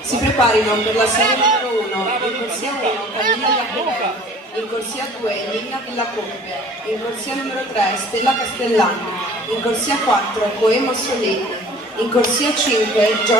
Si preparino per la serie numero 1, in corsia 1 Camilla Iacovelli, in corsia 2 Nina Villacoppe, in corsia numero 3 Stella Castellani, in corsia 4 Poema Solenni, in corsia 5 Giorgio